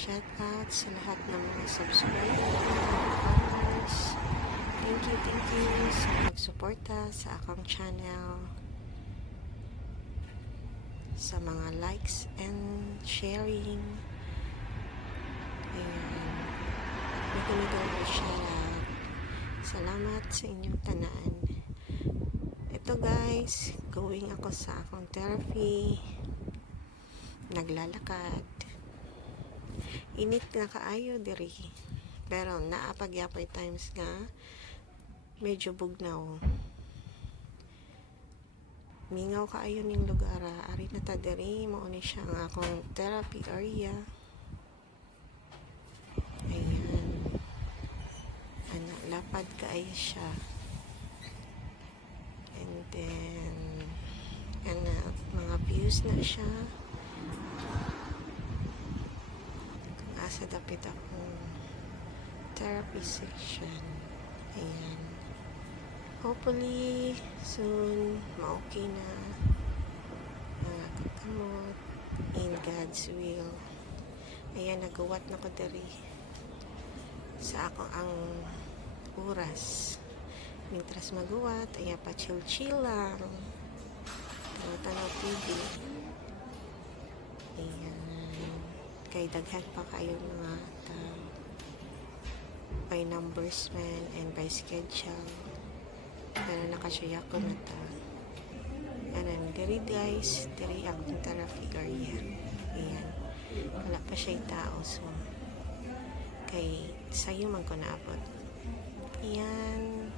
shout out sa lahat ng mga subscriber, mga followers. Thank you sa pagsuporta sa akong channel, sa mga likes and sharing. Ayan, magandang shout out. Salamat sa inyong tanan. Ito guys, going ako sa akong therapy, naglalakad. Init na kaayo diri, pero naapagyapay times nga medyo bugnaw. Mingaw kaayo ning lugar. Ari na ta diri, mao ni siya ang akong therapy area. Ayan, ana lapad kaayo siya. And then mga views na siya. Kung asa dapit akong therapy section. Ayan, hopefully soon ma-okay na kakamot in God's will. Ayan, nagawat na ko diri sa ako ang oras. Mintras maguwat, ayan pa chill lang, tanaw TV. Ayan, kay daghan pa kayo mga tao by numbers man and by schedule, pero nakasya ko na ta. Ayan, diri guys, diri akong therapy area. Ayan, wala pa siya tao, so kay sayo man ko naabot. Ayan,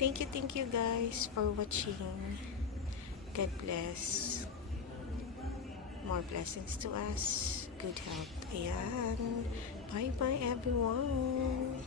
thank you guys for watching. God bless. More blessings to us. Good health. Ayan, bye everyone.